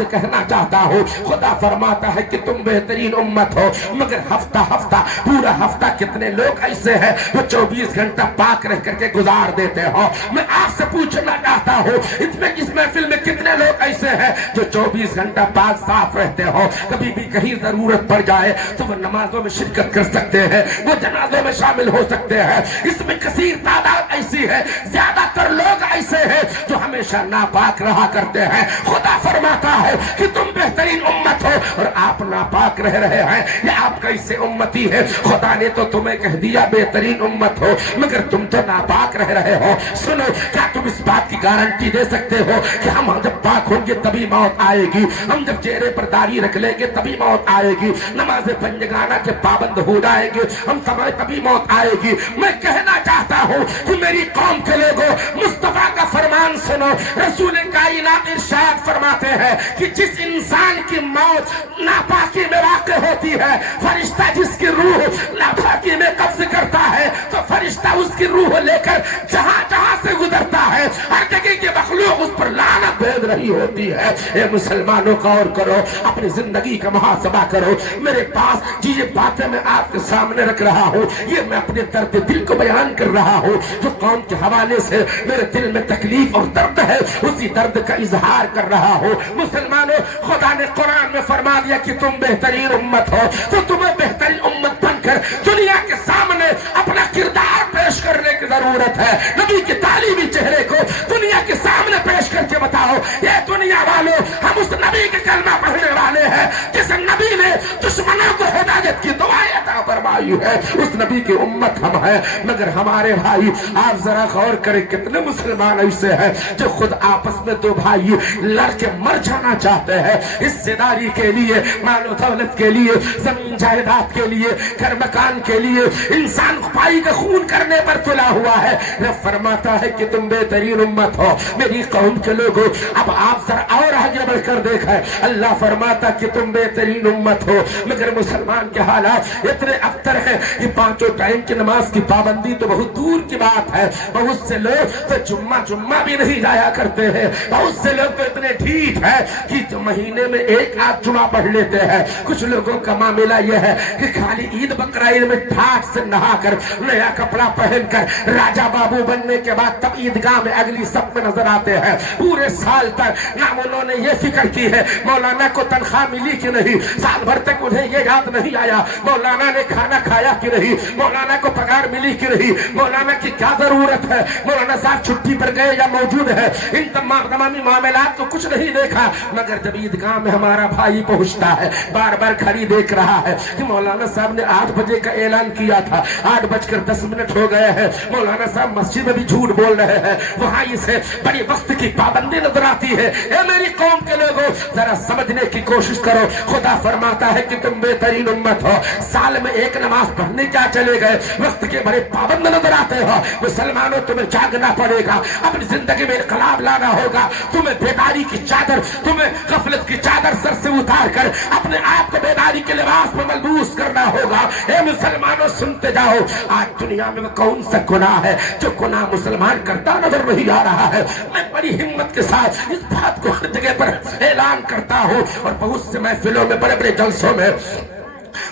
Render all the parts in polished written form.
سے کہنا چاہتا ہوں خدا فرماتا ہے کہ تم بہترین امت ہو، مگر ہفتہ ہفتہ پورا ہفتہ کتنے لوگ ایسے ہیں جو 24 گھنٹہ پاک رہ کر کے گزار دیتے ہو؟ میں آپ سے پوچھنا چاہتا ہوں اس محفل میں کتنے لوگ ایسے ہیں جو 24 گھنٹہ پاک صاف رہتے ہو؟ کبھی بھی کہیں ضرورت پڑ جائے تو وہ نمازوں میں شرکت کر سکتے ہیں، وہ جنازوں میں شامل ہو سکتے ہیں۔ اس میں کثیر تعداد ایسی ہے، زیادہ تر لوگ ایسے ہیں جو ہمیشہ ناپاک رہا کرتے ہیں۔ خدا فرماتا ہے کہ تم بہترین امت ہو اور آپ ناپاک رہ رہے ہیں، یہ آپ کیسے امتی ہے؟ خدا نے تو تمہیں کہہ دیا بہترین امت ہو، مگر تم تو ناپاک رہ رہے ہو۔ سنو، کیا تم اس بات کی گارنٹی دے سکتے ہو کہ ہم جب پاک ہوں گے تبھی موت آئے گی؟ ہم جب چہرے پر داڑھی رکھ لیں گے تبھی موت آئے گی؟ نماز پنجگانہ کے پابند ہو جائیں گے ہم تبھی موت آئے گی؟ میں کہنا چاہتا ہوں کہ میری قوم کے لوگوں، مصطفیٰ کا فرمان سنو۔ رسول کائنات ارشاد فرماتے ہیں کہ جس انسان کی موت ناپاکی میں واقع ہوتی ہے، فرشتہ جس کی روح ناپاکی میں قبض کرتا ہے تو فرشتہ اس کی روح لے کر جہاں جہاں سے گزرتا ہے ہر جگہ کی مخلوق اس پر لعنت بھیج رہی ہوتی ہے۔ اے مسلمانوں، غور کرو، اپنی زندگی کا محاسبہ کرو۔ میرے پاس یہ باتیں میں آپ کے سامنے رکھ رہا ہوں، یہ میں اپنے درد دل کو بیان کر رہا ہوں جو قوم کے حوالے سے میرے دل میں تکلیف اور درد ہے، اسی درد کا اظہار کر رہا ہوں۔ مسلمانوں، خدا نے قرآن میں فرما دیا کہ تم بہترین امت ہو، تو تمہیں بہترین امت بن کر دنیا کے سامنے اپنا کردار پیش کرنے کی ضرورت ہے۔ نبی کے تعلیمی چہرے کو دنیا کے سامنے پیش کر کے بتاؤ، یہ دنیا والوں، ہم اس نبی کے کلمہ پڑھنے والے ہیں جس نبی نے دشمنوں کو ہدایت کی دعائیں عطا فرمائی ہے، اس نبی کی امت ہم ہیں۔ مگر ہمارے بھائی، آپ ذرا غور کریں، کتنے مسلمان ایسے ہیں جو خود آپس میں دو بھائی لڑ کے مر جانا چاہتے ہیں، حصے داری کے لیے، مال و دولت کے لیے، زمین جائیداد کے لیے، گھر مکان کے لیے، انسان بھائی کا خون کرنے پر تلا ہوا ہے۔ رب فرماتا ہے کہ تم بہترین امت ہو۔ میری قوم کے لوگوں، اب آپ ذرا اور آگے بڑھ کر دیکھیں، اللہ فرماتا کہ تم بہترین امت ہو، مگر مسلمان کے حالات اتنے ابتر ہیں، یہ پانچوں ٹائم کی نماز کی پابندی تو بہت دور کی بات ہے۔ بہت سے لوگ تو جمعہ بھی نہیں جایا کرتے ہیں، بہت سے لوگ تو اتنے ڈھیٹ ہیں کہ مہینے میں ایک آدھ جمعہ پڑھ لیتے ہیں۔ کچھ لوگوں کا معاملہ یہ ہے کہ خالی عید بقرعید میں ٹھاٹ سے نہا کر، نیا کپڑا پہن کر، راجہ بابو بننے کے بعد تب عیدگاہ میں اگلی صف میں نظر آتے ہیں۔ پورے سال تک نہ انہوں نے یہ فکر کی ہے مولانا کو تنخواہ ملی کہ نہیں، سال بھر تک انہیں یہ یاد نہیں آیا مولانا نے کھانا کھایا کہ نہیں، مولانا کو پگار ملی کہ نہیں، مولانا کی کیا ضرورت ہے، مولانا صاحب چھٹی پر گئے یا موجود ہے، ان تمامی معاملات کو کچھ نہیں دیکھا۔ مگر جب عیدگاہ میں ہمارا بھائی پہنچتا ہے، بار بار کھڑی دیکھ رہا ہے کہ مولانا صاحب نے 8 بجے کا اعلان کیا تھا، 8:10 ہو گئے ہیں، مولانا صاحب مسجد میں بھی جھوٹ بول رہے ہیں، وہاں اسے بڑی وقت کی پابندی نظر آتی ہے۔ اے میری قوم کے لوگوں، ذرا سمجھنے کی کوشش کرو، خدا فرماتا ہے کہ تم بہترین امت ہو۔ سال میں ایک نماز پڑھنے کیا چلے گئے، وقت کے بڑے پابند نظر آتے ہو۔ مسلمانوں، تمہیں جاگنا پڑے گا، اپنی زندگی میں انقلاب لانا ہوگا، تمہیں بیداری کی چادر، تمہیں غفلت کی چادر سر سے اتار کر اپنے آپ کو بیداری کے لباس میں ملبوس کرنا ہوگا۔ اے مسلمانوں، سنتے جاؤ، آج دنیا میں وہ کون سا گناہ ہے جو گناہ مسلمان کرتا نظر نہیں آ رہا ہے؟ میں بڑی ہمت کے ساتھ اس بات کو ہر جگہ پر اعلان کرتا ہوں، اور بہت سے محفلوں میں، بڑے بڑے جلسوں میں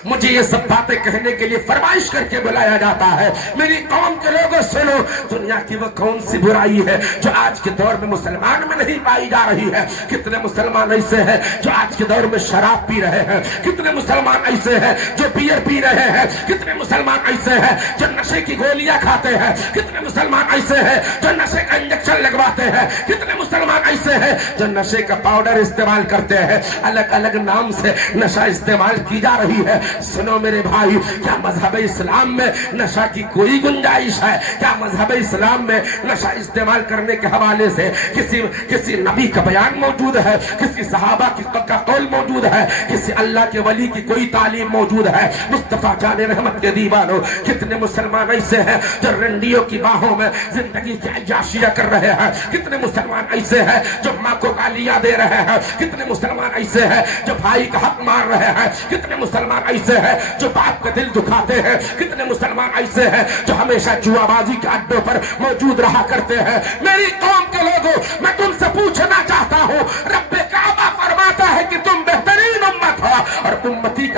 مجھے یہ سب باتیں کہنے کے لیے فرمائش کر کے بلایا جاتا ہے۔ میری قوم کے لوگوں سنو، دنیا کی وہ کون سی برائی ہے جو آج کے دور میں مسلمان میں نہیں پائی جا رہی ہے؟ کتنے مسلمان ایسے ہیں جو آج کے دور میں شراب پی رہے ہیں، کتنے مسلمان ایسے ہیں جو بیئر پی رہے ہیں، کتنے مسلمان ایسے ہیں جو نشے کی گولیاں کھاتے ہیں، کتنے مسلمان ایسے ہیں جو نشے کا انجیکشن لگواتے ہیں، کتنے مسلمان ایسے ہیں جو نشے کا پاؤڈر استعمال کرتے ہیں، الگ الگ نام سے نشہ استعمال کی جا رہی ہے۔ سنو میرے بھائی، کیا مذہب اسلام میں نشہ کی کوئی گنجائش ہے؟ کیا مذہب اسلام میں نشہ استعمال کرنے کے حوالے سے کسی نبی کا بیان موجود ہے، کسی صحابہ کا قول موجود ہے، کسی اللہ کے ولی کی کوئی تعلیم موجود ہے؟ مصطفیٰ جان رحمت کے دیوانوں، کتنے مسلمان ایسے ہیں جو رنڈیوں کی باہوں میں زندگی کی عیاشیاں کر رہے ہیں، کتنے مسلمان ایسے ہیں جو ماں کو گالیاں دے رہے ہیں، کتنے مسلمان ایسے ہیں جو بھائی کا حق مار رہے ہیں، کتنے مسلمان ایسے ہیں جو باپ کا دل دکھاتے ہیں، کتنے مسلمان ایسے ہیں جو ہمیشہ جوا بازی کے اڈوں پر موجود رہا کرتے ہیں۔ میری قوم کے لوگوں، میں تم سے پوچھنا چاہتا ہوں، رب کعبہ فرماتا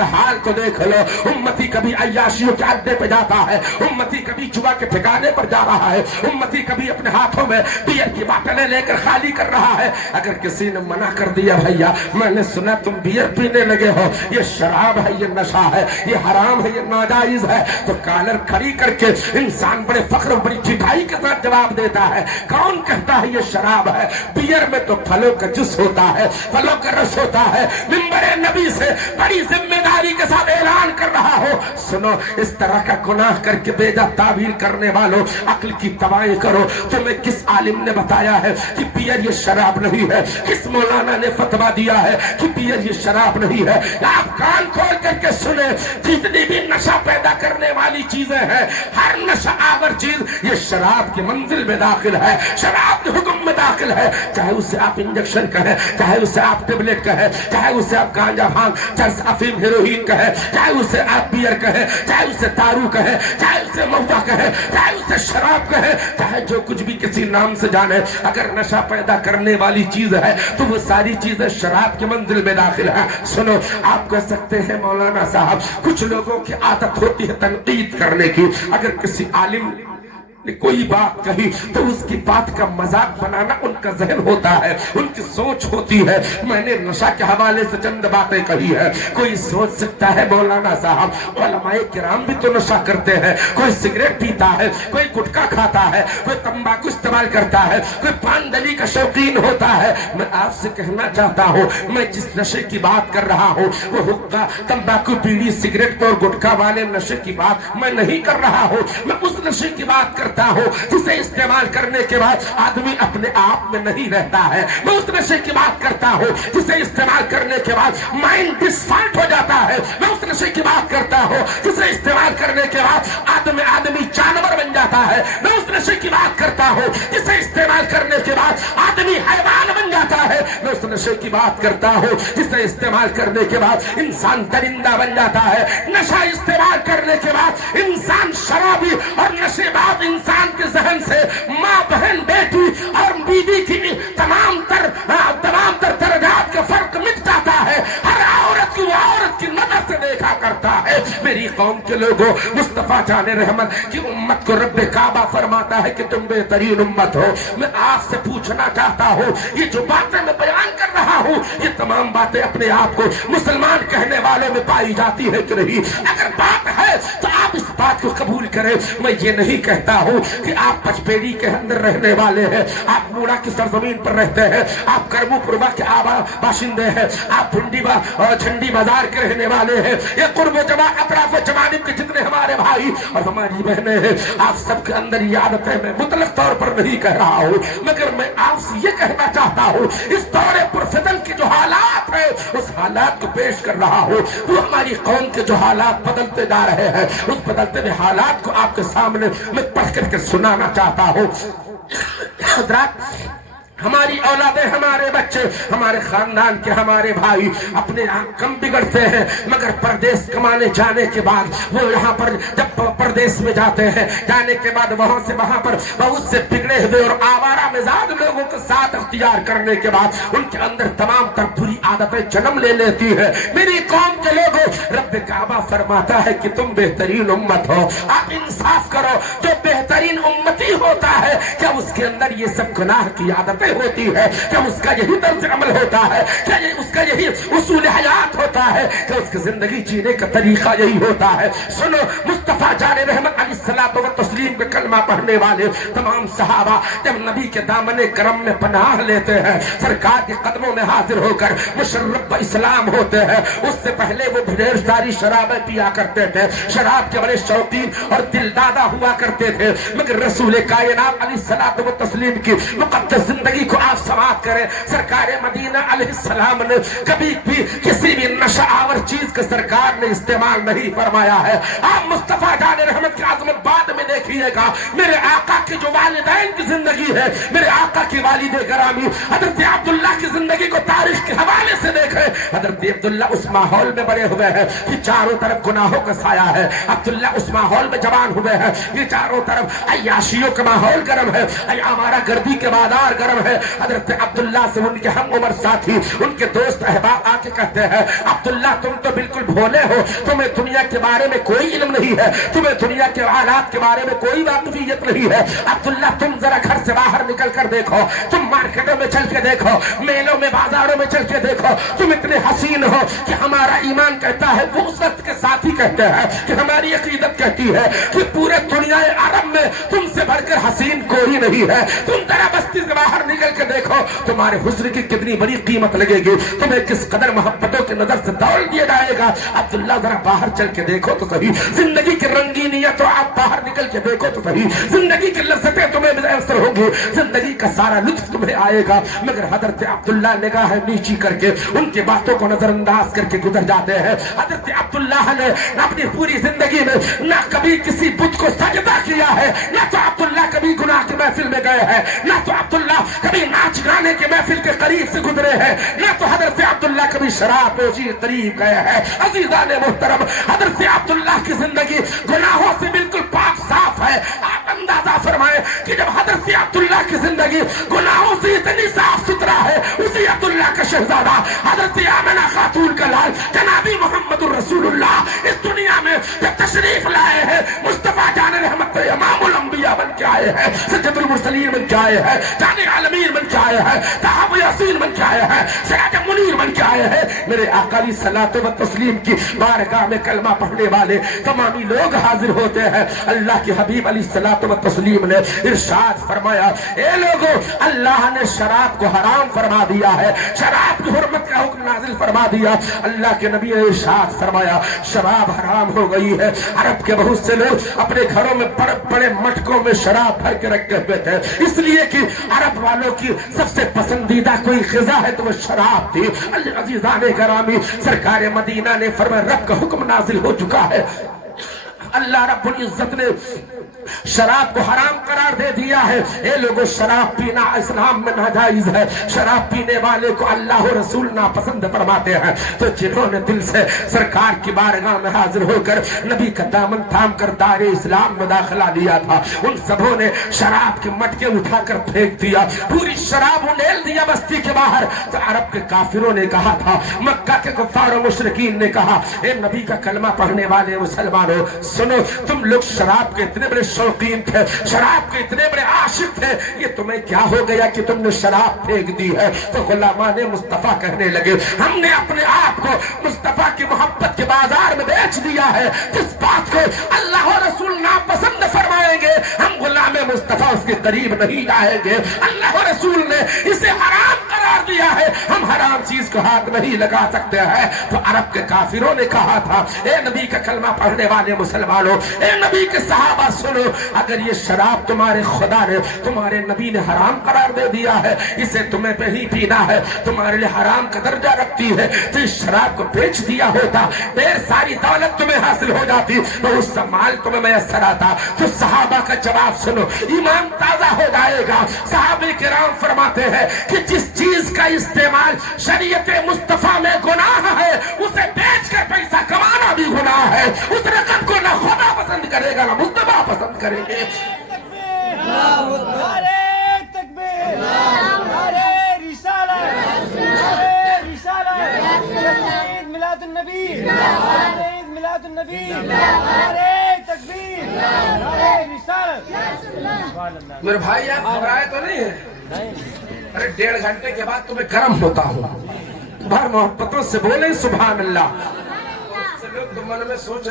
کا حال تو دیکھ لو، امتی کبھی عیاشیوں کے اڈے پہ جاتا ہے، امتی کبھی جوا کے ٹھکانے پر جا رہا ہے، امتی کبھی اپنے ہاتھوں میں بیئر کی باٹلیں لے کر خالی کر رہا ہے۔ اگر کسی نے منع کر دیا بھیا میں نے سنا تم بیئر پینے لگے ہو، یہ شراب ہے، یہ نشہ ہے، یہ حرام ہے، یہ ناجائز ہے، تو کالر کھڑی کر کے انسان بڑے فخر و بڑی چٹائی کے ساتھ جواب دیتا ہے، کون کہتا ہے یہ شراب ہے؟ بیئر میں تو پھلوں کا جوس ہوتا ہے، پھلوں کا رس ہوتا ہے۔ منبر نبی سے بڑی ذمہ داری کے ساتھ اعلان کر رہا ہو، سنو اس طرح کا گناہ کر کے بیجا تعبیر کرنے والوں، عقل کی تباہی کرو۔ تمہیں کس عالم نے بتایا ہے کہ بیئر یہ شراب نہیں ہے؟ کس مولانا نے فتویٰ دیا ہے کہ بیئر یہ شراب نہیں ہے؟ آپ کان کھول کر کے سنیں، جتنی بھی نشہ پیدا کرنے والی چیزیں ہیں، ہر نشہ آور چیز یہ شراب کی منزل میں داخل ہے، شراب کے حکم میں داخل ہے، چاہے اسے آپ انجیکشن کہیں، چاہے اسے آپ ٹیبلٹ کہیں، چاہے اسے آپ گانجا بھانگ چرس افیم ہیروئین کہیں، چاہے اسے آپ بیئر کہیں، چاہے اسے دارو کہیں، چاہے اسے مہوا کہیں، چاہے اسے شراب کہیں، چاہے جو کچھ بھی کسی نام سے جانے، اگر نشہ پیدا کرنے والی چیز ہے تو وہ ساری چیزیں شراب کی منزل میں داخل ہے۔ سنو، آپ کہہ سکتے ہیں مولانا صاحب کچھ لوگوں کی عادت ہوتی ہے تنقید کرنے کی، اگر کسی عالم نے کوئی بات کہی تو اس کی بات کا مذاق بنانا ان کا ذہن ہوتا ہے، ان کی سوچ ہوتی ہے۔ میں نے نشہ کے حوالے سے چند باتیں کہی ہے، کوئی سوچ سکتا ہے مولانا صاحب علماء کرام بھی تو نشہ کرتے ہیں، کوئی سگریٹ پیتا ہے، کوئی گٹکا کھاتا ہے، کوئی تمباکو استعمال کرتا ہے، کوئی پان دلی کا شوقین ہوتا ہے۔ میں آپ سے کہنا چاہتا ہوں، میں جس نشے کی بات کر رہا ہوں وہ حقہ تمباکو بیڑی سگریٹ اور گٹکا والے نشے کی بات میں نہیں کر رہا ہوں، میں اس نشے کی بات کرتا ہوں جسے استعمال کرنے کے بعد آدمی اپنے آپ میں نہیں رہتا ہے، میں اس نشے کی بات کرتا ہوں جسے استعمال کرنے کے بعد مائنڈ ڈسفالٹ ہو جاتا ہے، میں اس نشے کی بات کرتا ہوں جسے استعمال کرنے کے بعد آدمی جانور بن جاتا ہے، میں اس نشے کی بات کرتا ہوں جسے استعمال کرنے کے بعد آدمی حیوان بن جاتا ہے، میں اس نشے کی بات کرتا ہوں جسے استعمال کرنے کے بعد انسان درندہ بن جاتا ہے۔ نشہ استعمال کرنے کے بعد انسان شرابی اور نشے بعد انسان کے ذہن سے ماں بہن بیٹی اور بیوی کی تمام تر درجات کا فرق مٹ جاتا ہے، ہر عورت کی وہ عورت کی نظر سے دیکھا کرتا ہے۔ میری قوم کے لوگوں، مصطفیٰ جان رحمت کی امت کو رب کعبہ فرماتا ہے کہ تم بہترین امت ہو۔ میں آپ سے پوچھنا چاہتا ہوں، یہ جو باتیں میں بیان کر رہا ہوں یہ تمام باتیں اپنے آپ کو مسلمان کہنے والوں میں پائی جاتی ہے کہ نہیں؟ اگر بات ہے تو آپ اس بات کو قبول کریں۔ میں یہ نہیں کہتا ہوں کہ آپ پچپیڑی کے اندر رہنے والے ہیں، آپ موڑا کی سرزمین پر رہتے ہیں، آپ کرمو پوربا کے باشندے ہیں، آپ جھنڈی بازار کے رہنے والے ہیں، یہ قرب و جماع اطراف و جوانب کے جتنے ہمارے بھائی اور ہماری بہنیں ہیں، آپ سب کے اندر یہ عادت ہے۔ میں مطلق طور پر نہیں کہہ رہا ہوں، مگر میں آپ سے یہ کہنا چاہتا ہوں اس دور پرفتن کے جو حالات ہیں اس حالات کو پیش کر رہا ہوں۔ وہ ہماری قوم کے جو حالات بدلتے جا رہے ہیں اس بدلتے ہوئے حالات کو آپ کے سامنے میں پڑھ کر کے سنانا چاہتا ہوں۔ حضرات، ہماری اولادیں، ہمارے بچے، ہمارے خاندان کے ہمارے بھائی اپنے یہاں کم بگڑتے ہیں، مگر پردیس کمانے جانے کے بعد وہ یہاں پر جب پردیس میں جاتے ہیں، جانے کے بعد وہاں سے وہاں پر بہت سے بگڑے ہوئے اور آوارہ مزاج لوگوں کے ساتھ اختیار کرنے کے بعد ان کے اندر تمام تر بری عادتیں جنم لے لیتی ہے۔ میری قوم کے لوگوں، رب کعبہ فرماتا ہے کہ تم بہترین امت ہو۔ آپ انصاف کرو، جو بہترین امتی ہوتا ہے کیا اس کے اندر یہ سب گناہ کی عادتیں ہوتی ہے؟ کیا اس کا یہی طرز عمل ہوتا ہے؟ کیا اس کا یہی اصول حیات ہوتا ہے؟ کیا اس کی زندگی جینے کا طریقہ یہی ہوتا ہے؟ سنو، مصطفیٰ جان رحمت علیہ الصلوۃ والتسلیم کے کلمہ پڑھنے والے تمام صحابہ جب نبی کے دامن کرم میں پناہ لیتے ہیں، سرکار کے قدموں میں حاضر ہو کر مشرف اسلام ہوتے ہیں، اس سے پہلے وہ ڈھیر ساری شرابیں پیا کرتے تھے، شراب کے بڑے شوقین اور دل دادا ہوا کرتے تھے، مگر رسول کائنات علیہ الصلوۃ والتسلیم کی مقدس زندگی کو آپ سماعت کریں، سرکار مدینہ علیہ السلام نے کبھی بھی کسی بھی نشہ آور چیز کا سرکار نے استعمال نہیں فرمایا ہے۔ آپ مصطفیٰ جان رحمت کی عظمت بعد میں دیکھیے گا، میرے آقا کی جو والدین کی زندگی ہے، میرے آقا کی والد گرامی حضرت عبداللہ کی زندگی کو تاریخ کے حوالے سے دیکھیں۔ حضرت عبداللہ اس ماحول میں بڑے ہوئے ہیں کہ چاروں طرف گناہوں کا سایہ ہے، عبداللہ اس ماحول میں جوان ہوئے ہیں، یہ چاروں طرف عیاشیوں کا ماحول گرم ہے، ہمارا گردی کے بازار گرم ہے۔ حضرت عبداللہ سے ان کے ہم عمر ساتھی، ان کے دوست احباب آ کے کہتے ہیں عبداللہ تم تو بالکل بھولے ہو، تمہیں دنیا کے بارے میں کوئی علم نہیں ہے، تمہیں دنیا کے حالات کے بارے میں کوئی واقفیت نہیں ہے۔ عبداللہ تم ذرا گھر سے باہر نکل کر دیکھو، تم مارکیٹوں میں چل کے دیکھو، میلوں میں بازاروں میں چل کے دیکھو، تم اتنے حسین ہو کہ ہمارا ایمان کہتا ہے، وہ اس وقت کے ساتھی کہتے ہیں کہ ہماری عقیدت کہتی ہے کہ پورے دنیا عرب میں تم سے بڑھ کر حسین کوئی نہیں ہے۔ تم ذرا بستی سے باہر نکل کے دیکھو، تمہارے حسن کی کتنی بڑی قیمت لگے گی، تمہیں کس قدر محبتوں کی نظر سے دوڑ دیا جائے گا۔ عبداللہ ذرا باہر چل کے دیکھو تو صحیح، زندگی کی رنگینیت تو آپ باہر نکل کے دیکھو تو صحیح، زندگی کی لذتیں تمہیں میسر ہوں گی، زندگی کا سارا لطف تمہیں آئے گا۔ مگر حضرت عبداللہ نگاہ نیچی کر کے ان کی باتوں کو نظر انداز کر کے گزر جاتے ہیں۔ حضرت عبداللہ نے اپنی پوری زندگی میں نہ کبھی کسی بت کو سجدہ کیا ہے، نہ تو عبداللہ کبھی گناہ کی محفل میں گئے ہیں، نہ تو عبداللہ کبھی ناچ گانے کے محفل کے قریب سے گزرے ہیں، نہ تو حضرت عبداللہ کبھی شراب نوشی کے قریب گئے ہیں۔ عزیزان محترم، حضرت عبداللہ کی زندگی گناہوں سے بالکل پاک صاف ہے۔ آپ اندازہ فرمائیں کہ جب حضرت عبداللہ کی زندگی گناہوں سے اتنی صاف ستھرا ہے، اسی عبداللہ کا شہزادہ حضرت آمنہ خاتون کا لال جنابی محمد الرسول اللہ اس دنیا میں جب تشریف لائے ہیں، مصطفیٰ جان رحمت امام الانبیاء بن کے آئے ہیں، سید المرسلین بن کے آئے ہیں، جان عالمین بن کے آئے ہیں، صحابہ یاسین بن کے آئے ہیں، سراج منیر بن کے آئے ہیں۔ میرے آقا علیہ الصلوۃ والتسلیم کی بارگاہ میں کلمہ پڑھنے والے تمامی لوگ حاضر ہوتے ہیں۔ اللہ کے حبیب علیہ الصلوۃ والتسلیم نے ارشاد فرمایا، اے لوگو، اللہ نے شراب کو حرام فرما دیا ہے، شراب کی حرمت کا حکم نازل فرما دیا۔ اللہ کے نبی نے ارشاد فرمایا، شراب حرام ہو گئی ہے۔ عرب کے بہت سے لوگ اپنے گھروں میں بڑے بڑے مٹکوں میں شراب بھر کے رکھے ہوئے تھے، اس لیے کہ عرب والوں کی سب سے پسندیدہ کوئی غذا ہے تو وہ شراب تھی۔ عزیزان گرامی، سرکار مدینہ نے فرمایا، رب کا حکم نازل ہو چکا ہے، اللہ رب العزت نے شراب کو حرام قرار دے دیا ہے۔ اے لوگوں، شراب پینا اسلام میں ناجائز ہے، شراب پینے والے کو اللہ و رسول ناپسند فرماتے ہیں۔ تو جنہوں نے دل سے سرکار کی بارگاہ میں حاضر ہو کر نبی کا دامن تھام کر دار اسلام میں داخلہ لیا تھا، ان سبوں نے شراب کے مٹکے اٹھا کر پھینک دیا، پوری شراب انڈیل دیا بستی کے باہر۔ تو عرب کے کافروں نے کہا تھا، مکہ کے کفار و مشرکین نے کہا، اے نبی کا کلمہ پڑھنے والے مسلمانوں، سنو، تم لوگ شراب کے اتنے بڑے شوقین تھے، شراب کے اتنے بڑے عاشق تھے، یہ تمہیں کیا ہو گیا کہ تم نے شراب پھینک دی ہے؟ تو غلامان مصطفیٰ کہنے لگے، ہم نے اپنے آپ کو مصطفیٰ کی محبت کے بازار میں بیچ دیا ہے، جس بات کو اللہ و رسول ناپسند فرمائیں گے ہم غلام مصطفیٰ اس کے قریب نہیں جائیں گے۔ اللہ و رسول نے اسے حرام قرار دیا ہے، ہم حرام چیز کو ہاتھ نہیں لگا سکتے ہیں۔ تو عرب کے کافروں نے کہا تھا، اے نبی کا کلمہ پڑھنے والے مسلمانوں، اے نبی کے صحابہ سنو، اگر یہ شراب تمہارے خدا نے، تمہارے نبی نے حرام قرار دے دیا ہے، اسے تمہیں نہیں پینا ہے، تمہارے لیے حرام کا درجہ رکھتی ہے، تو اس شراب کو بیچ دیا ہوتا، ڈھیر ساری دولت تمہیں حاصل ہو جاتی، بہت سا مال تمہیں میسر آتا۔ تو صحابہ کا جواب سنو، ایمان تازہ ہو جائے گا۔ صحابہ کرام فرماتے ہیں کہ جس چیز کا استعمال شریعت مصطفیٰ میں گناہ ہے، اسے بیچ کر پیسہ کمانا بھی گناہ ہے۔ اس رقم کو نہ خدا پسند کرے گا نہ مصطفیٰ پسند کریں گے۔ نعرہ تکبیر، نعرہ رسالت، نعرہ رسالت، عید میلاد النبی، عید میلاد النبی، نعرہ تکبیر، نعرہ رسالت۔ میرے بھائی آپ گھبرائے تو نہیں ہیں؟ ارے 1.5 گھنٹے کے بعد تمہیں گرم ہوتا ہوں، بھر محبتوں سے بولیں سبحان اللہ۔ لوگ تو من میں سوچ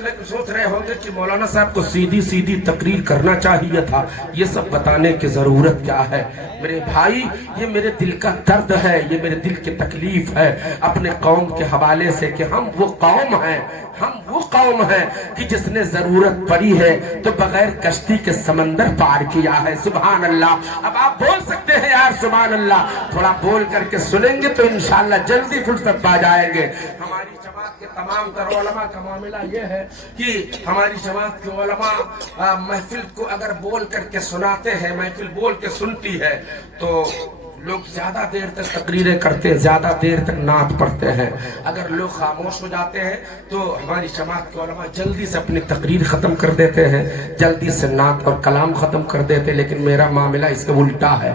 رہے ہوں گے کہ مولانا صاحب کو سیدھی سیدھی تقریر کرنا چاہیے تھا، یہ سب بتانے کی ضرورت کیا ہے؟ میرے بھائی، یہ میرے دل کا درد ہے، یہ میرے دل کی تکلیف ہے اپنے قوم کے حوالے سے کہ ہم وہ قوم ہیں کہ جس نے ضرورت پڑی ہے تو بغیر کشتی کے سمندر پار کیا ہے۔ سبحان اللہ۔ اب آپ بول سکتے ہیں یار سبحان اللہ، تھوڑا بول کر کے سنیں گے تو انشاءاللہ جلدی فرصت پا جائیں گے۔ ہماری جماعت کے تمام تر علماء کا معاملہ یہ ہے کہ ہماری جماعت کے علماء محفل کو اگر بول کر کے سناتے ہیں، محفل بول کے سنتی ہے تو لوگ زیادہ دیر تک تقریریں کرتے ہیں، زیادہ دیر تک نعت پڑھتے ہیں۔ اگر لوگ خاموش ہو جاتے ہیں تو ہماری جماعت کے علماء جلدی سے اپنی تقریر ختم کر دیتے ہیں، جلدی سے نعت اور کلام ختم کر دیتے ہیں، لیکن میرا معاملہ اس کا الٹا ہے۔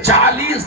40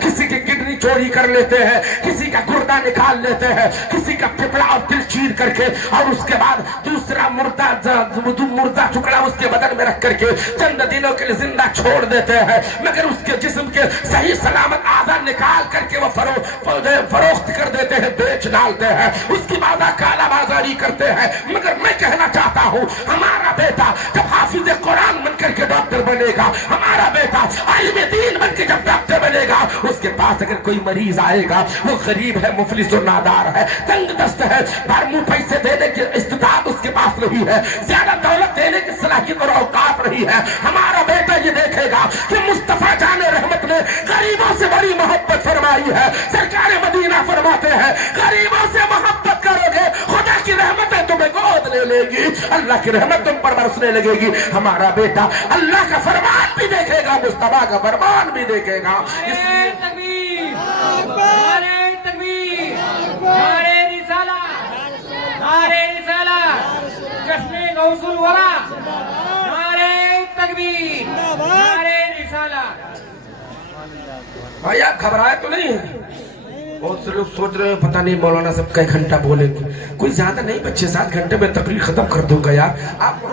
کسی کی کڈنی چوری کر لیتے ہیں، کسی کا گردہ نکال لیتے ہیں، کسی کا پھپڑا اور دل چیر کر کے، اور اس کے بعد دوسرا مردہ ٹکڑا اس کے بدن میں رکھ کر کے چند دنوں کے لیے زندہ چھوڑ دیتے ہیں، مگر اس کے جسم کے صحیح سلامت اعضا نکال کر کے وہ فروخت کر دیتے ہیں، بیچ ڈالتے ہیں، اس کی بعد کالا بازاری کرتے ہیں۔ مگر میں کہنا چاہتا ہوں ہمارا بیٹا جب حافظ قرآن بن کر کے ڈاکٹر بنے گا، ہمارا بیٹا عالم دین بن کے جب ڈاکٹر بنے گا، اس کے پاس اگر کوئی مریض آئے گا، وہ غریب ہے، مفلس و نادار ہے، تنگ دست ہے، بھر منہ پیسے دینے کی استطاعت اس کے پاس نہیں ہے، زیادہ دولت دینے کی صلاحیت اور اوقات نہیں ہے، ہمارا بیٹا یہ دیکھے گا کہ مصطفیٰ جان رحمت نے غریبوں سے بڑی محبت فرمائی ہے۔ سرکار مدینہ فرماتے ہیں غریبوں سے محبت کرو گے خدا کی رحمتیں تمہیں گود لے لے گی، اللہ کی رحمت تم پر برسنے لگے گی۔ ہمارا بیٹا اللہ کا فرمان بھی دیکھے گا، مصطفیٰ کا فرمان بھی دیکھے گا۔ نعرہ تکبیر، نعرہ تکبیر، نعرہ رسالہ، نعرہ رسالہ، جشن غوث الورا، نعرہ تکبیر، نعرہ رسالہ۔ بھائی آپ گھبرائے تو نہیں ہیں؟ بہت سے لوگ سوچ رہے ہیں پتہ نہیں مولانا صاحب کئی گھنٹہ بولیں گے، کوئی زیادہ نہیں، 6-7 گھنٹے میں تقریر ختم کر دوں گا یار۔ آپ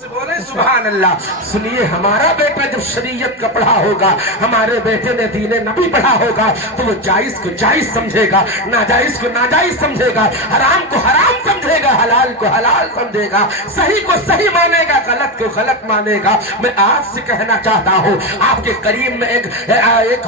سے بولیں سبحان اللہ۔ سنیے، ہمارا بیٹا جب شریعت کا پڑھا ہوگا، ہمارے بیٹے نے دین نبی پڑھا ہوگا، تو وہ جائز کو جائز سمجھے گا، ناجائز کو ناجائز سمجھے گا، حرام کو حرام سمجھے گا، حلال کو حلال سمجھے گا، صحیح کو صحیح مانے گا، غلط کو غلط مانے گا۔ میں آپ سے کہنا چاہتا ہوں، آپ کے قریب میں ایک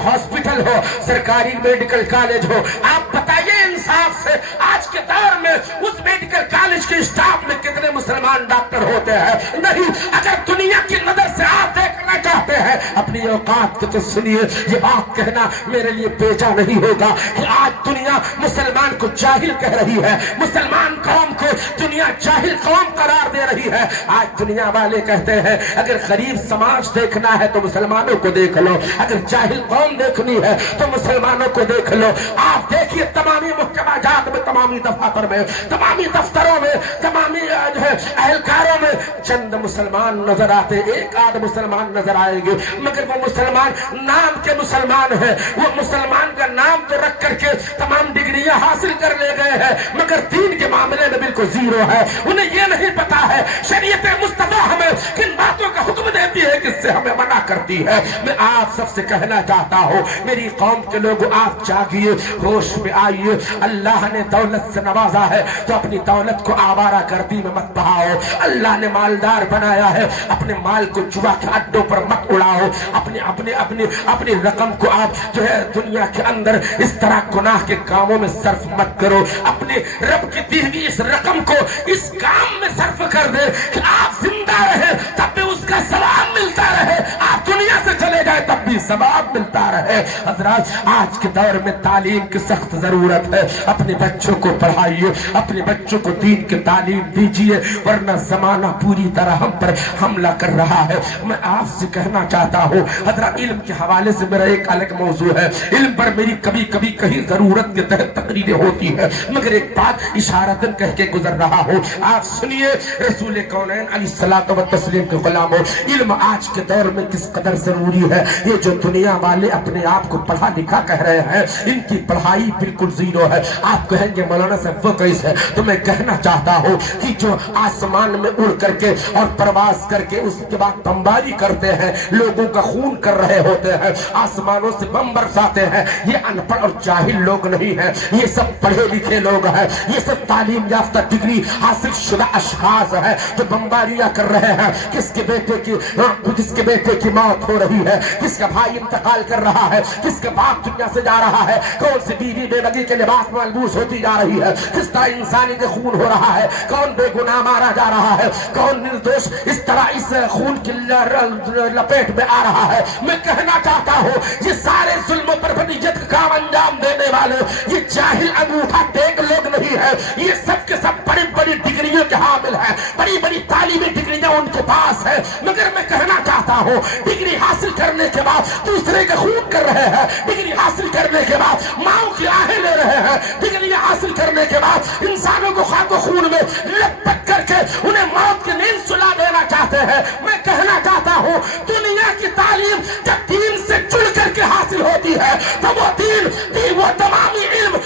ہاسپٹل ہو، سرکاری میڈیکل کالج ہو، آپ بتائیے انصاف سے آج کے دور میں اس میڈیکل کالج کے اسٹاف میں کتنے مسلمان ڈاکٹر ہوتے ہیں؟ نہیں۔ اگر دنیا کی نظر سے آپ دیکھنا چاہتے ہیں اپنی اوقات کو، تو سنیے، یہ بات کہنا میرے لیے بیجا نہیں ہوگا کہ آج دنیا مسلمان کو جاہل کہہ رہی ہے، مسلمان قوم کو دنیا جاہل قوم قرار دے رہی ہے۔ آج دنیا والے کہتے ہیں اگر غریب سماج دیکھنا ہے تو مسلمانوں کو دیکھ لو، اگر جاہل قوم دیکھنی ہے تو مسلمانوں کو دیکھ لو۔ آپ دیکھیے تمامی محکمہ جات میں، تمامی دفاتر میں، تمامی دفتروں میں، تمامی اہلکاروں میں چند مسلمان نظر آتے، ایک آدھ مسلمان نظر آئیں گے، مگر وہ مسلمان نام کے مسلمان ہیں، وہ مسلمان کا نام تو رکھ کر کے تمام ڈگریاں حاصل کر لے گئے ہیں، مگر دین کے معاملے میں بالکل زیرو ہے۔ انہیں یہ نہیں پتا ہے شریعت مصطفیٰ ہمیں کن باتوں کا حکم دیتی ہے، کس سے ہمیں منع کرتی ہے۔ میں آپ سب سے کہنا چاہتا ہوں میری قوم کے لوگوں، آپ جاگیے، ہوش میں آئیے۔ اللہ نے دولت سے نوازا ہے تو اپنی دولت کو آوارہ گردی میں مت بہاؤ۔ اللہ نے مالدار بنایا ہے، اپنے مال کو جوا کے اڈوں پر مت اڑاؤ، اپنی رقم کو آپ جو ہے دنیا کے اندر اس طرح گناہ کے کاموں میں صرف مت کرو۔ اپنے رب کی دی ہوئی اس رقم کو اس کام میں صرف کر دے کہ آپ زندہ رہے تب بھی اس کا ثواب ملتا رہے، آپ دنیا سے چلے جائے تب بھی ثواب ملتا رہے۔ حضرات، آج کے دور میں تعلیم کی سخت ضرورت ہے، اپنے بچوں کو پڑھائیے، اپنے بچوں کو دین کی تعلیم دیجیے، ورنہ زمانہ پوری طرح ہم پر حملہ کر رہا ہے۔ میں آپ سے کہنا چاہتا ہوں حضرات، علم کے حوالے سے میرا ایک الگ موضوع ہے، علم پر میری کبھی کبھی کہیں ضرورت کے تحت تقریریں ہوتی ہے، مگر ایک بات اشارتاً کہہ کے گزر رہا ہوں، آپ سنیے۔ رسول کونین علیہ الصلوۃ والتسلیم کے غلاموں، علم آج کے دور میں کس قدر ضروری ہے۔ یہ جو دنیا والے اپنے آپ کو پڑھا لکھا کہہ رہے ہیں، ان کی پڑھائی بالکل زیرو ہے۔ آپ کہیں گے مولانا صاحب وہ کیسے ہے؟ تو میں کہنا چاہتا ہوں کہ جو آسمان میں اڑ کر کے اور پرواز کر کے اس کے بعد بمباری کرتے ہیں، لوگوں کا خون کر رہے ہوتے ہیں، آسمانوں سے بم برساتے ہیں، یہ ان پڑھ اور جاہل لوگ نہیں ہیں، یہ سب پڑھے لکھے لوگ ہیں، یہ سب تعلیم یافتہ ڈگری حاصل شدہ اشخاص ہیں جو بمباریاں کر رہے ہیں۔ کس کے بیٹے کی موت ہو رہی ہے، کس کا بھائی انتقال کر رہا ہے، کس کا باپ دنیا سے جا رہا ہے، کون سی بیوی بے بگی کے لباس میں ملبوس ہوتی جا رہی ہے، کس طرح انسانی کے خون ہو رہا ہے، کون بے گناہ مارا جا رہا ہے، کون نردوش اس طرح اس خون کی لپیٹ میں آ رہا ہے۔ میں کہنا چاہتا ہوں یہ سارے ظلم و بربریت کا کام انجام دینے والے یہ جاہل انگوٹھا ٹیک لوگ نہیں ہے، یہ سب کے سب بڑی بڑی ڈگریوں کے حامل ہیں، بڑی بڑی تعلیمی ڈگریاں ان کے پاس ہیں، مگر میں کہنا چاہتا ہوں ڈگری حاصل کرنے کے بعد دوسرے کا خون کر رہے ہیں، ڈگری حاصل کرنے کے بعد ماؤں کی آہیں لے رہے ہیں، ڈگری حاصل کرنے کے بعد انسانوں کو خاک و خون میں لپٹ کر کے انہیں موت کی نیند سلا دینا چاہتے ہیں۔ میں کہنا چاہتا ہوں دنیا کی تعلیم جب ہوتی ہے تو وہ دین وہ تمامی علم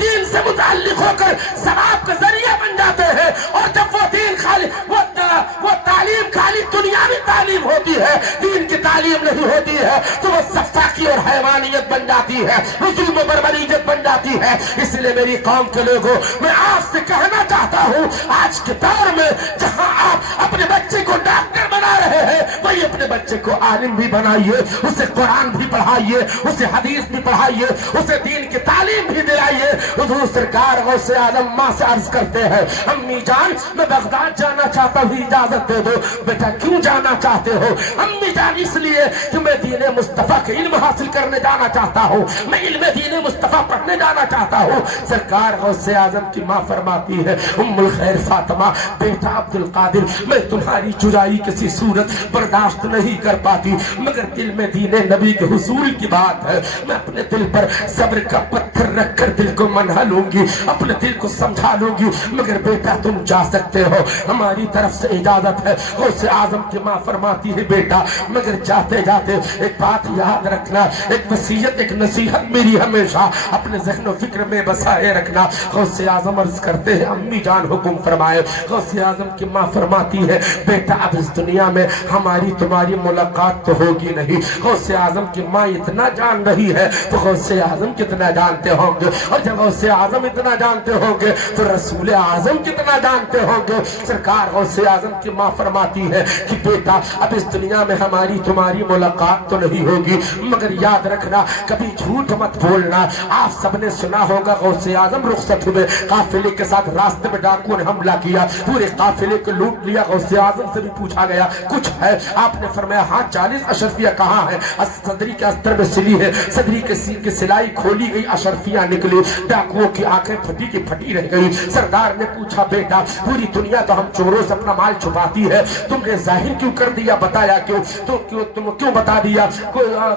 دین سے متعلق ہو کر ثواب کا ذریعہ بن جاتے ہیں. اور جب وہ دین خالی وہ تعلیم خالی دنیاوی تعلیم ہوتی ہے, دین کی تعلیم نہیں ہوتی ہے, تو وہ سفاکی اور حیوانیت بن جاتی ہے, ظلم و بربریت بن جاتی ہے. اس لیے میری قوم کے لوگوں, میں آپ سے کہنا چاہتا ہوں, آج کے دور میں جہاں آپ اپنے بچے کو ڈاکٹر بنا رہے ہیں, وہی اپنے بچے کو عالم بھی بنائیے, اسے قرآن بھی پڑھائیے, اسے حدیث بھی پڑھائیے, اسے دین کی تعلیم بھی دلائیے. حضور سرکار غوث اعظم ماں سے عرض کرتے ہیں, امی جان میں بغداد جانا چاہتا ہوں, اجازت دے دو. بیٹا کیوں جانا چاہتے ہو؟ امی جان اس لیے کہ میں دین مصطفیٰ کا علم حاصل کرنے جانا چاہتا ہوں, میں علم دین مصطفیٰ پڑھنے جانا چاہتا ہوں. سرکار غوث اعظم کی ماں فرماتی ہے, ام الخیر فاطمہ, بیٹا عبد القادر, میں تمہاری جدائی کسی صورت برداشت نہیں کر پاتی, مگر دل میں دین نبی کے حصول کی بات ہے, میں اپنے دل پر صبر کا پتھر رکھ کر دل کو منہا لوں گی, اپنے دل کو سمجھا لوں گی. مگر بیٹا تم جا سکتے ہو, ہماری طرف سے اجازت ہے. غوث اعظم کی ماں فرماتی ہے, بیٹا مگر جاتے جاتے ایک بات یاد رکھنا, ایک وصیت, ایک نصیحت میری ہمیشہ اپنے ذہن و فکر میں بسائے رکھنا. غوث اعظم عرض کرتے ہیں, امی جان حکم فرمائے. غوث اعظم کی ماں فرماتی ہے, بیٹا اب اس دنیا میں ہماری تمہاری ملاقات تو ہوگی نہیں. غوث اعظم کی ماں اتنا جان رہی ہے تو غوث اعظم کتنا جانتے ہوں گے, اور جب غوث اعظم اتنا جانتے ہوں گے تو رسول اعظم کتنا جانتے ہوں گے. سرکار غوث اعظم کی ماں فرماتی ہے کہ بیٹا اب اس دنیا میں ہماری تمہاری ملاقات تو نہیں ہوگی, مگر یاد رکھنا کبھی جھوٹ مت بولنا. آپ سب نے سنا ہوگا غوث اعظم رخصت ہوئے, قافلے کے ساتھ راستے میں ڈاکو نے حملہ کیا, پورے قافلے کو لوٹ لیا. غوث اعظم سے بھی پوچھا گیا کچھ ہے؟ آپ نے فرمایا ہاں 40 اشرفیہ کہاں ہے؟ صدری کے استر میں سلی ہے. صدری کے سین کی سلائی کھولی گئی, اشرفیہ نکلی, ڈاکوؤں کی آنکھیں پھٹی کی پھٹی رہ گئی. سردار نے پوچھا, بیٹا پوری دنیا تو ہم چوروں سے اپنا مال چھپاتی ہے, تم نے ظاہر کیوں کر دیا, بتایا کیوں؟ تم کیوں بتا دیا,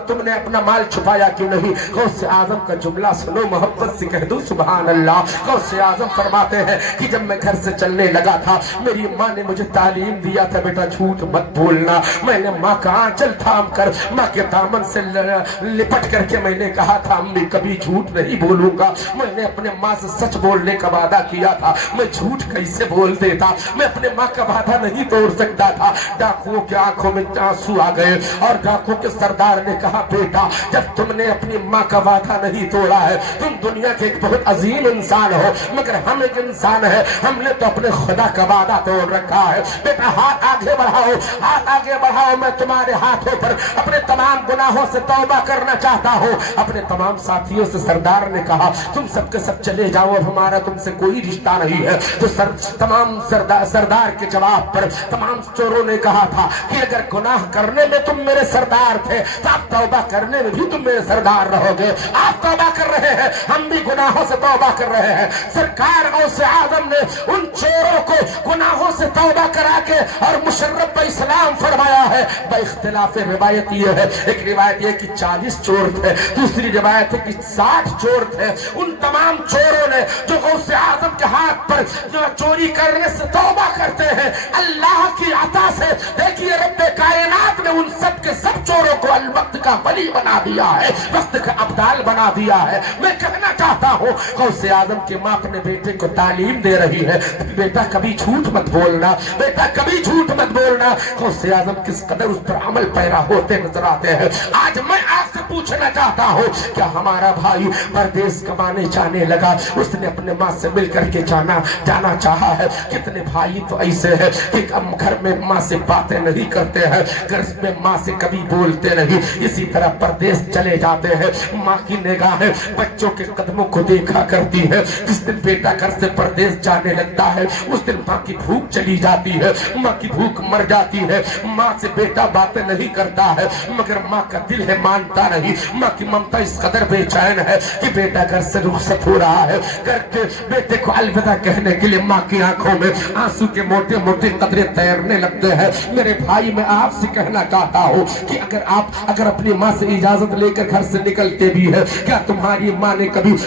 تم نے اپنا مال چھپایا کیوں نہیں؟ غوث اعظم کا جملہ سنو, محبت سے کہہ دو سبحان اللہ. غوث اعظم فرماتے ہیں کہ جب میں گھر سے چلنے لگا تھا, میری ماں نے مجھے تعلیم دیا تھا, بیٹا جھوٹ مت بولنا. میں نے ماں کا آنچل تھام کر ماں کے دامن سے لپٹ کر کے میں نے کہا تھا, امی کبھی جھوٹ نہیں بولوں گا. میں نے اپنے ماں سے سچ بولنے کا وعدہ کیا تھا, میں جھوٹ کیسے بول دیتا, میں اپنے ماں کا وعدہ نہیں توڑ سکتا تھا. ڈاکوؤں کی آنکھوں میں آنسو آ گئے, اور ڈاکو کے سردار نے کہا, بیٹا جب تم نے اپنی ماں کا وعدہ نہیں توڑا ہے, تم دنیا کے ایک بہت عظیم انسان ہو, مگر ہم ایک انسان ہے, ہم نے تو اپنے خدا کا وعدہ توڑ رکھا ہے. بیٹا ہاتھ آگے بڑھاؤ, ہاتھ آگے بڑھاؤ, میں تمہارے ہاتھوں پر اپنے تمام گناہوں سے توبہ کرنا چاہتا ہوں. اپنے تمام ساتھیوں سے سردار نے کہا, تم سب کے سب چلے جاؤ, اب ہمارا تم سے کوئی رشتہ نہیں ہے. تو تمام سردار کے جواب پر تمام چوروں نے کہا تھا کہ اگر گناہ کرنے میں تم میرے سردار تھے تو آپ توبہ کرنے میں بھی تم میرے سردار رہو گے. آپ توبہ کر رہے ہیں, ہم بھی گناہوں سے توبہ کر رہے ہیں. سرکار غوث اعظم نے ان چوروں کو گناہوں سے توبہ کرا کے اور مشرف اسلام فرمایا ہے. با اختلاف روایت یہ ہے, ایک روایت یہ کہ 40 چور تھے, دوسری روایت ہے کہ 60 چور تھے. ان تمام چوروں نے جو غوث اعظم کے ہاتھ پر جو چوری کرنے سے توبہ کرتے ہیں, اللہ کی عطا سے دیکھیے رب کائنات نے ان سب کے سب چوروں کو الوقت کا ولی بنا دیا ہے, وقت کا ابدال بنا دیا ہے. میں کہنا چاہتا ہوں, غوث اعظم کی ماں اپنے بیٹے کو تعلیم دے رہی ہے, بیٹا کبھی جھوٹ مت بولنا, بیٹا کبھی جھوٹ مت بولنا. غوث اعظم کس قدر اس پر عمل پیرا ہوتے نظر آتے ہیں. آج میں آپ سے پوچھنا چاہتا ہوں, کیا ہمارا بھائی پردیس کمانے جانے لگا, اس نے اپنے ماں سے مل کر کے جانا چاہا ہے؟ کتنے بھائی تو ایسے ہیں کہ گھر میں ماں سے باتیں نہیں کرتے ہیں, گھر میں ماں سے کبھی بولتے نہیں, اسی طرح پردیس چلے جاتے ہیں. ماں کی نگاہیں بچوں کے قدموں کو دیکھا کرتی ہے. جس دن بیٹا گھر سے پردیس جانے لگتا ہے, اس دن ماں کی بھوک چلی جاتی ہے, ماں کی بھوک مر جاتی ہے. ماں سے بیٹا باتیں نہیں کرتا ہے, مگر ماں کا دل ہے مانتا نہیں. ماں کی ممتا اس قدر بے چین ہے کہ بیٹا گھر سے رخصت ہو رہا ہے, گھر کے بیٹے کو الوداع کہنے کے لیے ماں کی آنکھوں میں آنسو کے موٹے موٹے قطرے تیرنے لگتے ہیں. میرے بھائی میں آپ سے کہنا چاہتا ہوں کہ اگر اپنی ماں سے اجازت لے کر گھر سے نکلتے بھی ہے, کیا تمہاری ماں نے کبھی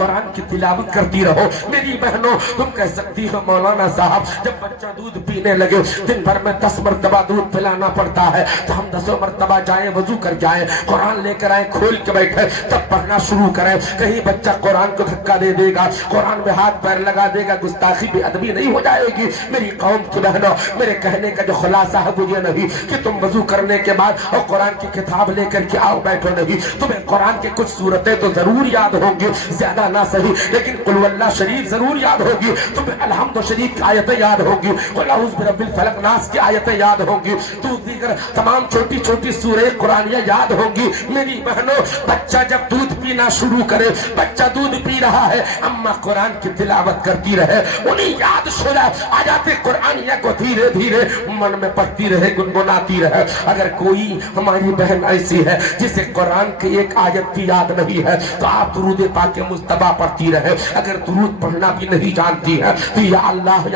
قرآن کی تلاوت کرتی رہو۔ میری بہنوں تم کہہ سکتی ہو مولانا صاحب جب بچہ دودھ پینے لگے دن بھر میں 10 مرتبہ دودھ پلانا پڑتا ہے تو ہم 10 مرتبہ جائیں وضو کر جائیں قرآن لے کر آئیں کھول کے بیٹھے تب پڑھنا شروع کریں۔ کہیں بچہ قرآن کو دھکا دے دے گا قرآن میں ہاتھ پیر لگا دے گا گستاخی بے ادبی نہیں ہو جائے گی۔ میری قوم کی بہنوں میرے کہنے کا جو خلاصہ ہے وہ یہ نہیں کہ تم وضو کرنے کے بعد اور قرآن کی کتاب لے کر کے آؤ بیٹھو نہیں، تمہیں قرآن کے کچھ صورتیں تو ضرور یاد ہوں گی، زیادہ نہ صحیح لیکن قل واللہ شریف ضرور یاد ہوگی، تمہیں الحمد شریف کی آیتیں یاد ہوگی، قل اعوذ برب الفلق ناس کی آیتیں یاد ہوں گی، تو دیگر تمام چھوٹی چھوٹی سورہ قرآنیہ یاد ہوں گی۔ میری بہنوں بچہ جب دودھ پینا شروع کرے بچہ دودھ پی رہا ہے اما قرآن کی تلاوت کرتی رہے انہیں یاد شدہ آیات قرآنیہ کو دھیرے دھیرے من میں پڑھتی رہے گنگناتی رہے۔ اگر کوئی ہماری بہن ایسی ہے جسے قرآن کی ایک آیت بھی یاد نہیں ہے تو آپ درود پاک مصطفیٰ پڑھتی رہے۔ اگر درود پڑھنا بھی نہیں جانتی ہے تو یا اللہ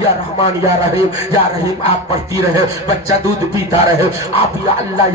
یا رحمان یا رحیم آپ پڑھتی رہے، بچہ دودھ پیتا رہے، آپ یا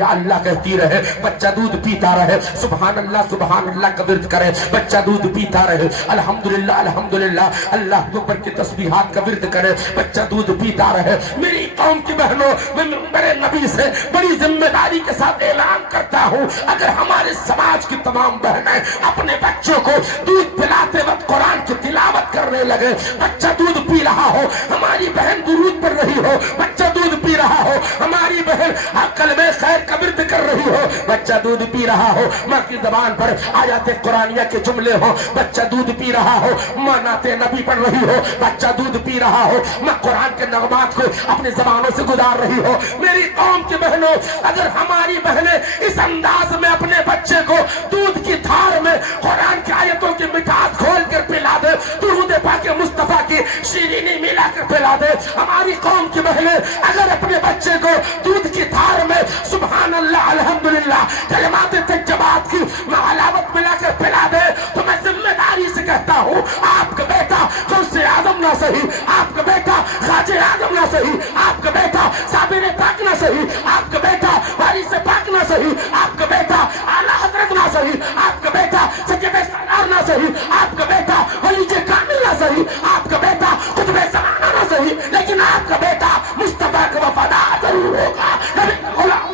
اللہ کہتی رہے، بچہ دودھ پیتا رہے، سبحان اللہ کا ورد کرے، بچہ دودھ پیتا رہے، الحمدللہ اللہ اکبر کی تسبیحات کا ورد کرے، بچہ دودھ پیتا رہے۔ میری قوم کی بہنوں میں میرے نبی سے بڑی ذمہ داری کے ساتھ اعلان کرتا ہوں اگر ہمارے سماج کی تمام بہنیں اپنے بچوں کو دودھ پلاتے وقت قرآن کی تلاوت کرنے لگے، بچہ دودھ پی رہا ہو، ہماری بہن درود پڑھ رہی ہو، بچہ دودھ پی رہا ہو، ہماری بہن کلمہ خیر کا ورد کر رہی ہو، بچہ دودھ پی رہا ہو، ماں کی زبان پر آیات قرآنیہ کے جملے ہو، بچہ دودھ پی رہا ہو، ماں نعت نبی پڑھ رہی ہو، بچہ دودھ پی رہا ہو، ماں قرآن کے نغمات کو اپنی زبانوں سے گزار رہی ہو۔ میری قوم کی بہنوں اگر ہماری بہنیں اس انداز میں اپنے بچے کو دودھ کی دھار میں قرآن کی آیتوں کی مٹھاس کھول کر پلا دے، درود پاک مصطفیٰ کی شیرینی ملا کر پلا دے، ہماری قوم کی بہنیں اگر اپنے بچے کو دودھ کی دھار میں سبحان اللہ الحمدللہ کلمات طیبات کی حلاوت ملا کر پلا دے تو میں ذمہ داری سے کہتا ہوں آپ کا بیٹا غوث اعظم نہ صحیح، آپ کا بیٹا خواجہ اعظم نہ صحیح، آپ کا بیٹا صابر پاک نہ صحیح، آپ کا بیٹا وارث پاک نہ صحیح، آپ کا بیٹا اعلیٰ حضرت نہ صحیح، آپ کا بیٹا سید سالار نہ صحیح، آپ کا بیٹا ولی کامل نہ صحیح، آپ کا بیٹا قطب زمانہ نہ صحیح، لیکن آپ کا بیٹا مصطفیٰ کا وفادار ضرور ہوگا۔ نبی غلام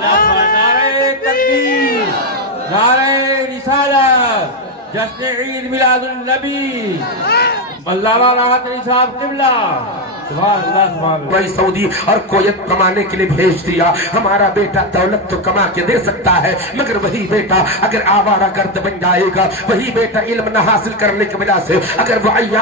نعرہ تکبیر، نعرہ رسالت، جشن عید میلاد النبی، علامہ راحت علی صاحب قبلہ، سبحان اللہ۔ کوئی سعودی اور کویت کمانے کے لیے بھیج دیا، ہمارا بیٹا دولت تو کما کے دے سکتا ہے مگر وہی بیٹا اگر آوارہ گرد بن جائے گا، وہی بیٹا علم نہ حاصل کرنے کی وجہ سے اگر وہ عیاش